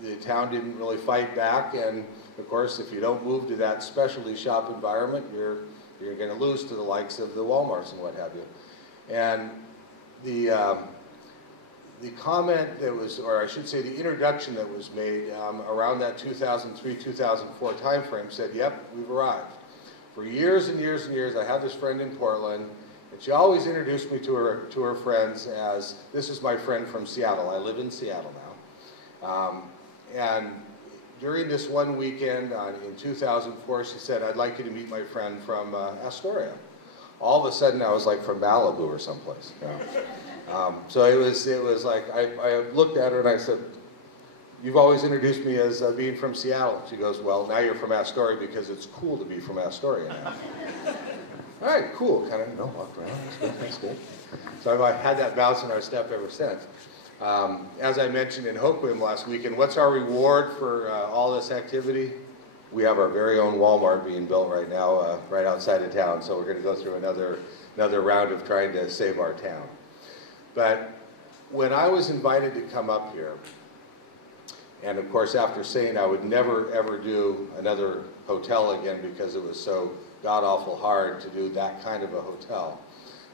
The town didn't really fight back, and of course, if you don't move to that specialty shop environment, you're going to lose to the likes of the Walmarts and what have you. And the comment that was, or I should say the introduction that was made around that 2003-2004 timeframe said, yep, we've arrived. For years and years and years, I have this friend in Portland, and she always introduced me to her friends as, this is my friend from Seattle. I live in Seattle now. And during this one weekend in 2004, she said, I'd like you to meet my friend from Astoria. All of a sudden, I was like from Malibu or someplace. You know? So it was like, I looked at her and I said, you've always introduced me as being from Seattle. She goes, well, now you're from Astoria because it's cool to be from Astoria now. All right, cool. Kind of, you know, walked around. That's good. So I've had that bounce in our step ever since. As I mentioned in Hoquiam last weekend, what's our reward for all this activity? We have our very own Walmart being built right now, right outside of town, so we're going to go through another round of trying to save our town. But when I was invited to come up here, and of course after saying I would never ever do another hotel again because it was so god-awful hard to do that kind of a hotel,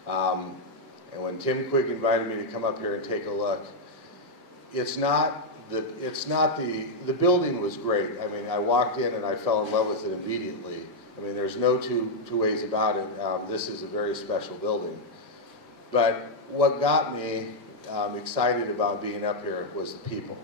and when Tim Quigg invited me to come up here and take a look, the building was great. I mean, I walked in and I fell in love with it immediately. I mean, there's no two ways about it. This is a very special building. But what got me excited about being up here was the people.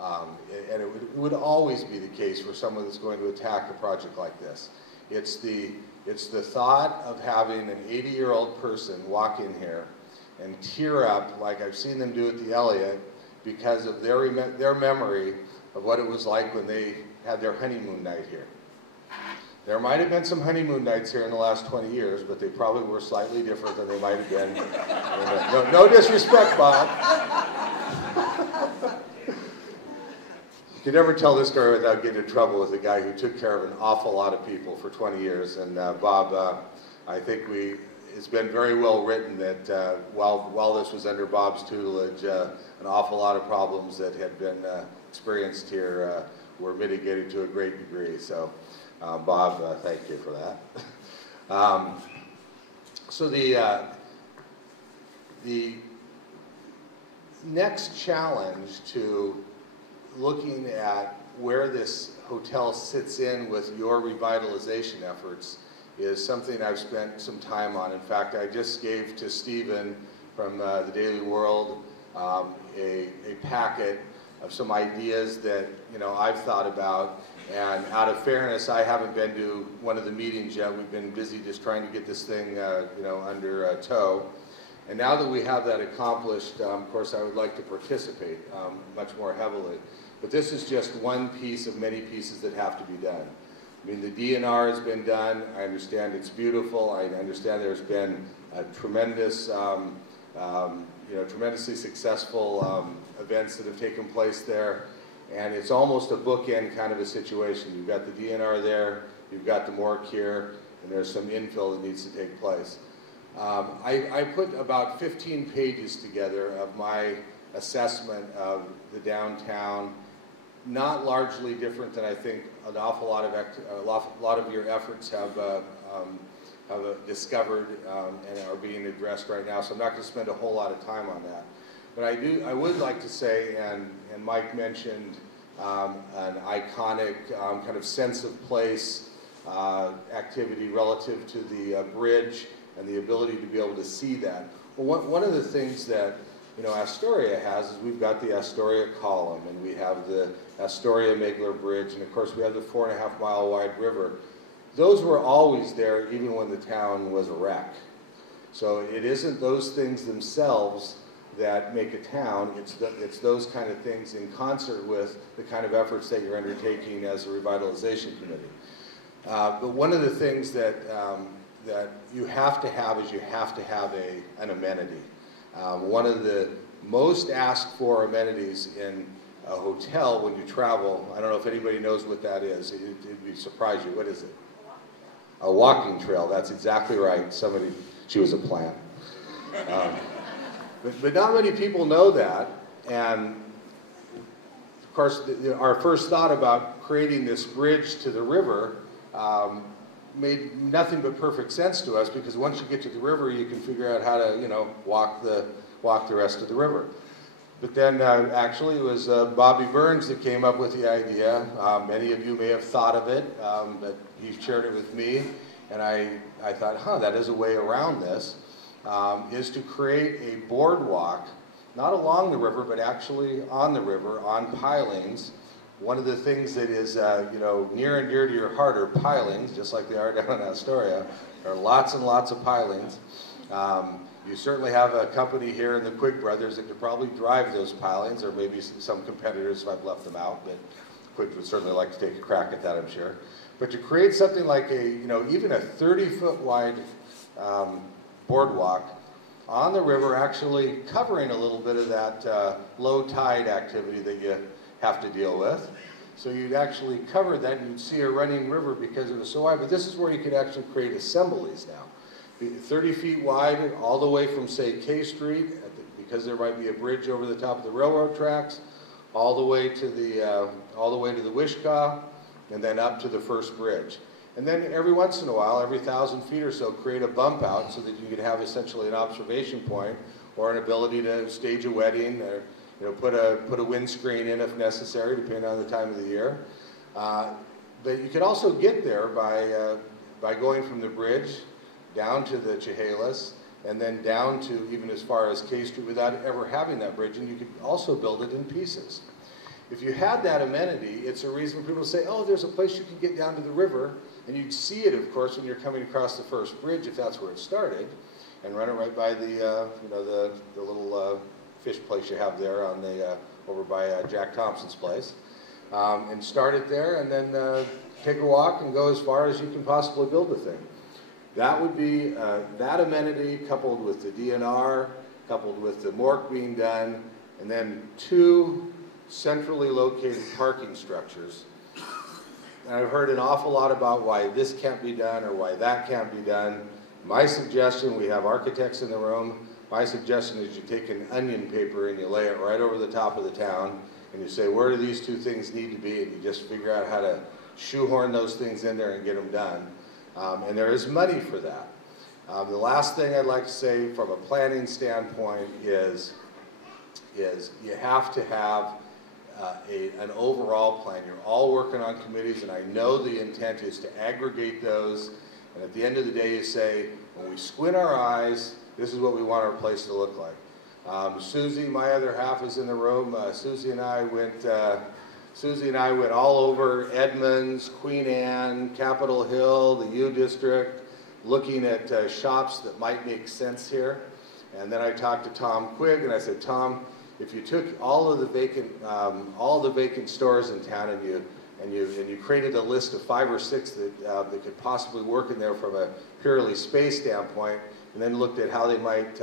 And it would always be the case for someone that's going to attack a project like this. It's the thought of having an 80-year-old person walk in here and tear up like I've seen them do at the Elliott because of their memory of what it was like when they had their honeymoon night here. There might have been some honeymoon nights here in the last 20 years, but they probably were slightly different than they might have been. No disrespect, Bob. You can never tell this story without getting in trouble with a guy who took care of an awful lot of people for 20 years. And Bob, I think it's been very well written that while this was under Bob's tutelage, an awful lot of problems that had been experienced here were mitigated to a great degree. So, Bob, thank you for that. So the next challenge to looking at where this hotel sits in with your revitalization efforts is something I've spent some time on. In fact, I just gave to Stephen from the Daily World a packet of some ideas that I've thought about. And out of fairness, I haven't been to one of the meetings yet. We've been busy just trying to get this thing under tow. And now that we have that accomplished, of course, I would like to participate much more heavily. But this is just one piece of many pieces that have to be done. I mean, the DNR has been done. I understand it's beautiful. I understand there's been a tremendous, tremendously successful events that have taken place there. And it's almost a bookend kind of a situation. You've got the DNR there, you've got the Morck here, and there's some infill that needs to take place. I put about 15 pages together of my assessment of the downtown, not largely different than I think an awful lot of your efforts have discovered and are being addressed right now. So I'm not going to spend a whole lot of time on that. But I would like to say, and Mike mentioned an iconic kind of sense of place activity relative to the bridge and the ability to be able to see that. Well, one of the things that Astoria has is we've got the Astoria Column, and we have the Astoria-Megler Bridge, and of course we have the 4.5-mile wide river. Those were always there even when the town was a wreck. So it isn't those things themselves that make a town, it's those kind of things in concert with the kind of efforts that you're undertaking as a revitalization committee. But one of the things that you have to have is you have to have an amenity. One of the most asked for amenities in a hotel when you travel, I don't know if anybody knows what that is, it'd surprise you, what is it? A walking trail, that's exactly right. She was a plant. But not many people know that, and course, our first thought about creating this bridge to the river made nothing but perfect sense to us, because once you get to the river, you can figure out how to, you know, walk the rest of the river. But then actually it was Bobby Burns that came up with the idea. Many of you may have thought of it, but he shared it with me, and I thought, huh, that is a way around this, is to create a boardwalk, not along the river, but actually on the river, on pilings. One of the things that is, you know, near and dear to your heart are pilings, just like they are down in Astoria. There are lots and lots of pilings. You certainly have a company here in the Quigg Brothers that could probably drive those pilings, or maybe some competitors if I've left them out, but Quigg would certainly like to take a crack at that, I'm sure. But to create something like a, you know, even a 30-foot wide boardwalk on the river, actually covering a little bit of that low tide activity that you have to deal with. So you'd actually cover that, and you'd see a running river because it was so wide. But this is where you could actually create assemblies now. 30 feet wide, all the way from, say, K Street, because there might be a bridge over the top of the railroad tracks, all the way to the Wishkah, and then up to the first bridge. And then every once in a while, every 1,000 feet or so, create a bump out so that you could have essentially an observation point, or an ability to stage a wedding, or, you know, put a windscreen in if necessary, depending on the time of the year. But you could also get there by going from the bridge down to the Chehalis, and then down to even as far as K Street without ever having that bridge, and you could also build it in pieces. If you had that amenity, it's a reason for people to say, oh, there's a place you can get down to the river, and you'd see it, of course, when you're coming across the first bridge, if that's where it started, and run it right by the, you know, the little fish place you have there on the, over by Jack Thompson's place, and start it there, and then take a walk and go as far as you can possibly build the thing. That would be that amenity coupled with the DNR, coupled with the Morck being done, and then 2 centrally located parking structures. And I've heard an awful lot about why this can't be done or why that can't be done. My suggestion, we have architects in the room, my suggestion is you take an onion paper and you lay it right over the top of the town, and you say, where do these 2 things need to be? And you just figure out how to shoehorn those things in there and get them done. And there is money for that. The last thing I'd like to say from a planning standpoint is you have to have an overall plan. You're all working on committees, and I know the intent is to aggregate those, and at the end of the day you say, when we squint our eyes, this is what we want our place to look like. Susie, my other half, is in the room. Susie and I went all over Edmonds, Queen Anne, Capitol Hill, the U District, looking at shops that might make sense here. And then I talked to Tom Quigg, and I said, Tom, if you took all the vacant stores in town and you created a list of 5 or 6 that could possibly work in there from a purely space standpoint, and then looked at how they might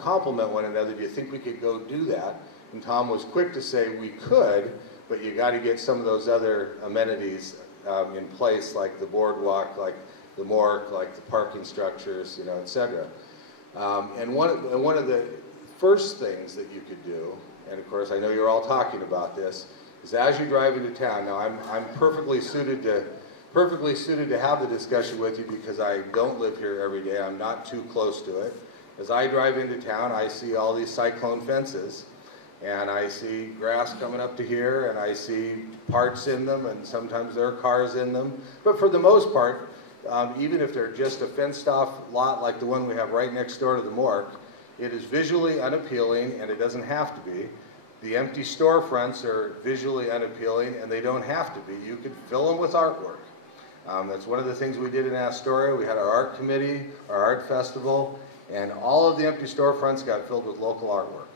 complement one another, do you think we could go do that? And Tom was quick to say we could, but you got to get some of those other amenities in place, like the boardwalk, like the Morck, like the parking structures, you know, et cetera. And one of the first things that you could do, and of course I know you're all talking about this, is as you drive into town. Now I'm perfectly suited to have the discussion with you because I don't live here every day. I'm not too close to it. As I drive into town, I see all these cyclone fences, and I see grass coming up to here, and I see parts in them, and sometimes there are cars in them. But for the most part, even if they're just a fenced-off lot like the one we have right next door to the Morck, it is visually unappealing, and it doesn't have to be. The empty storefronts are visually unappealing, and they don't have to be. You could fill them with artwork. That's one of the things we did in Astoria. We had our art committee, our art festival, and all of the empty storefronts got filled with local artwork.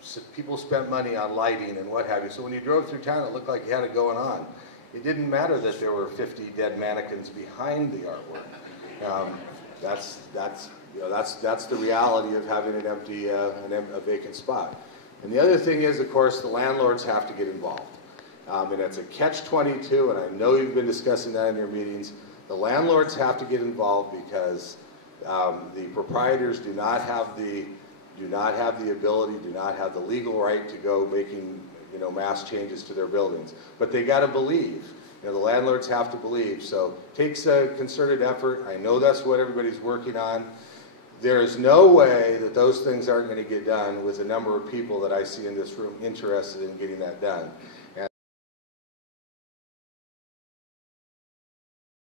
So people spent money on lighting and what have you. So when you drove through town, it looked like you had it going on. It didn't matter that there were 50 dead mannequins behind the artwork. That's the reality of having an empty, a vacant spot. And the other thing is, of course, the landlords have to get involved. And it's a catch-22, and I know you've been discussing that in your meetings. The landlords have to get involved because the proprietors do not have the ability, do not have the legal right to go making, you know, mass changes to their buildings. But they got to believe. You know, the landlords have to believe. So it takes a concerted effort. I know that's what everybody's working on. There is no way that those things aren't going to get done with the number of people that I see in this room interested in getting that done.